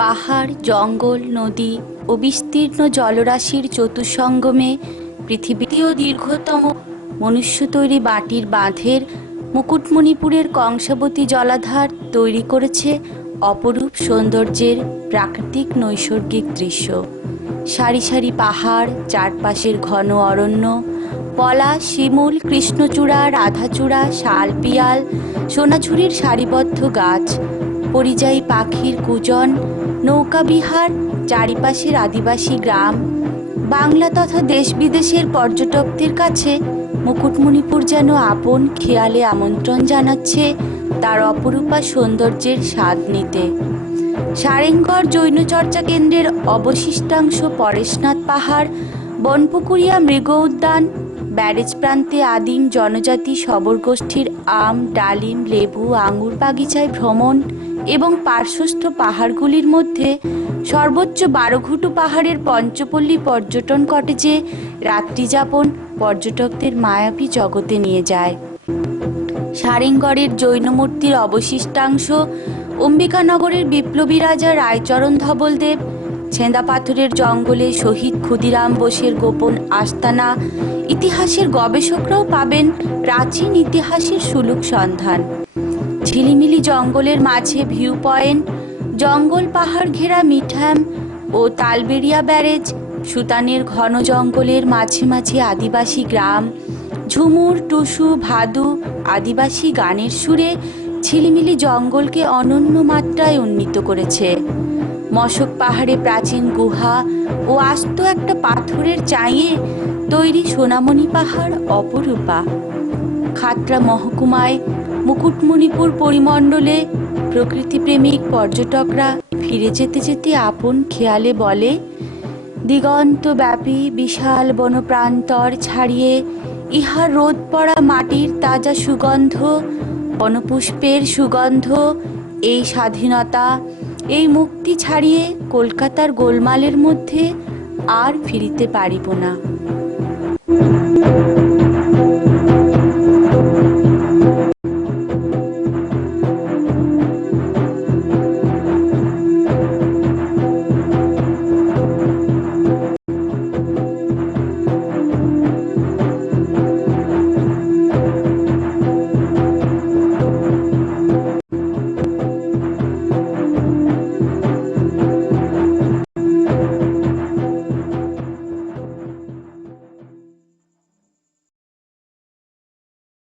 পাহাড়, জঙ্গল, নদী ও বিস্তীর্ণ জলরাশির চতুঃসঙ্গমে পৃথিবীতেও দীর্ঘতম মনুষ্য তৈরি মাটির বাঁধের মুকুটমণিপুরের কংসাবতী জলাধার তৈরি করেছে অপরূপ সৌন্দর্যের প্রাকৃতিক নৈসর্গিক দৃশ্য। সারি সারি পাহাড়, চারপাশের ঘন অরণ্য, পলাশ, শিমুল, কৃষ্ণচূড়া, রাধাচূড়া, শাল, পিয়াল, সোনাঝুরির সারিবদ্ধ গাছ, পরিযায়ী পাখির কূজন, নৌকাবিহার, চারিপাশের আদিবাসী গ্রাম। বাংলা তথা দেশ বিদেশের পর্যটকদের কাছে মুকুটমণিপুর যেন আপন খেয়ালে আমন্ত্রণ জানাচ্ছে তার অপরূপা সৌন্দর্যের স্বাদ নিতে। সারেঙ্গর জৈনচর্চা কেন্দ্রের অবশিষ্টাংশ পরেশনাথ পাহাড়, বনপুকুরিয়া মৃগ উদ্যান, ব্যারেজ প্রান্তে আদিম জনজাতি শবরগোষ্ঠীর আম, ডালিম, লেবু, আঙুর বাগিচায় ভ্রমণ এবং পার্শ্বস্থ পাহাড়গুলির মধ্যে সর্বোচ্চ বারোঘুটু পাহাড়ের পঞ্চপল্লী পর্যটন কটেজে রাত্রিযাপন পর্যটকদের মায়াবী জগতে নিয়ে যায়। সারেঙ্গরের জৈন মূর্তির অবশিষ্টাংশ, অম্বিকানগরের বিপ্লবী রাজা রায়চরণ ধবলদেব, ছেঁদা পাথরের জঙ্গলে শহীদ ক্ষুদিরাম বোসের গোপন আস্তানা, ইতিহাসের গবেষকরাও পাবেন প্রাচীন ইতিহাসের সুলুক সন্ধান। ঝিলিমিলি জঙ্গলের মাঝে ভিউ পয়েন্ট, জঙ্গল পাহাড় ঘেরা মিঠাম ও তালবেড়িয়া ব্যারেজ, সুতানের ঘন জঙ্গলের মাঝে মাঝে আদিবাসী গ্রাম, ঝুমুর, টুসু, ভাদু আদিবাসী গানের সুরে ঝিলিমিলি জঙ্গলকে অনন্য মাত্রায় উন্নীত করেছে। মশক পাহাড়ে প্রাচীন গুহা ও আস্ত একটা পাথরের চাঁইয়ে তৈরি সোনামণি পাহাড় অপরূপা। খাতড়া মহকুমায় মুকুটমণিপুর পরিমণ্ডলে প্রকৃতিপ্রেমিক পর্যটকরা ফিরে যেতে যেতে আপন খেয়ালে বলে, দিগন্তব্যাপী বিশাল বনপ্রান্তর ছাড়িয়ে ইহা রোদ পড়া মাটির তাজা সুগন্ধ, বনপুষ্পের সুগন্ধ, এই স্বাধীনতা, এই মুক্তি ছাড়িয়ে কলকাতার গোলমালের মধ্যে আর ফিরিতে পারিব না।